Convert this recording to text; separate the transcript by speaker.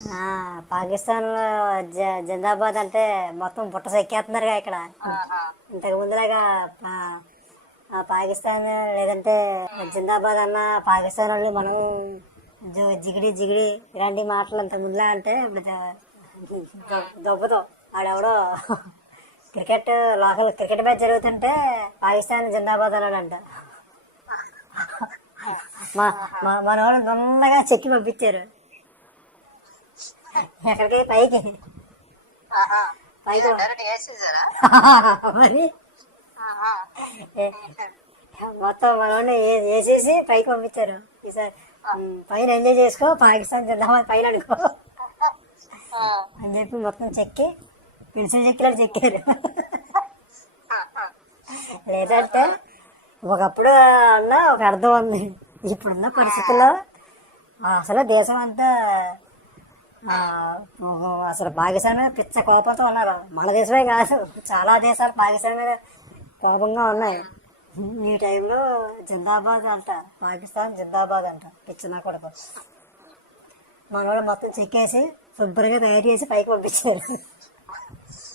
Speaker 1: ఆ, పాకిస్తాన్లో జ- జిందాబాద్ అంటే మొత్తం బుట్ట సెక్కేస్తున్నారుగా ఇక్కడ. ఇంతకు ముందులాగా పాకిస్తాన్ లేదంటే జిందాబాద్ అన్న పాకిస్తాన్ వాళ్ళు మనం జిగిడి జిగిడి ఇలాంటి మాటలు అంత ముందులా అంటే ఇప్పుడు దొబ్బతో. ఆడెవడో క్రికెట్ లోకల్ క్రికెట్ మ్యాచ్ జరుగుతుంటే పాకిస్తాన్ జిందాబాద్ అన్నాడంట. మా వాళ్ళు తొందరగా చెక్కి పంపించారు. ఎక్కడికి? పైకి. మరి మొత్తం వేసేసి పైకి పంపించారు ఈసారి. పైన ఎంజాయ్ చేసుకో పాకిస్తాన్ చేద్దామని పైన అనుకో. అని చెప్పి మొత్తం చెక్కి పెన్సిల్ చెక్కిలాడు చెక్కారు. లేదంటే ఒకప్పుడు అన్న ఒక అర్థం ఉంది. ఇప్పుడున్న పరిస్థితుల్లో అసలు దేశం అంతా అసలు పాకిస్తాన్ మీద పిచ్చ కోపంతో ఉన్నారు. మన దేశమే కాదు చాలా దేశాలు పాకిస్తాన్ మీద కోపంగా ఉన్నాయి. ఈ టైంలో జిందాబాద్ అంట పాకిస్తాన్ జిందాబాద్ అంట పిచ్చిన కొడుకు. మన వాళ్ళు మొత్తం చెక్కేసి శుభ్రంగా తయారు చేసి పైకి పంపించారు.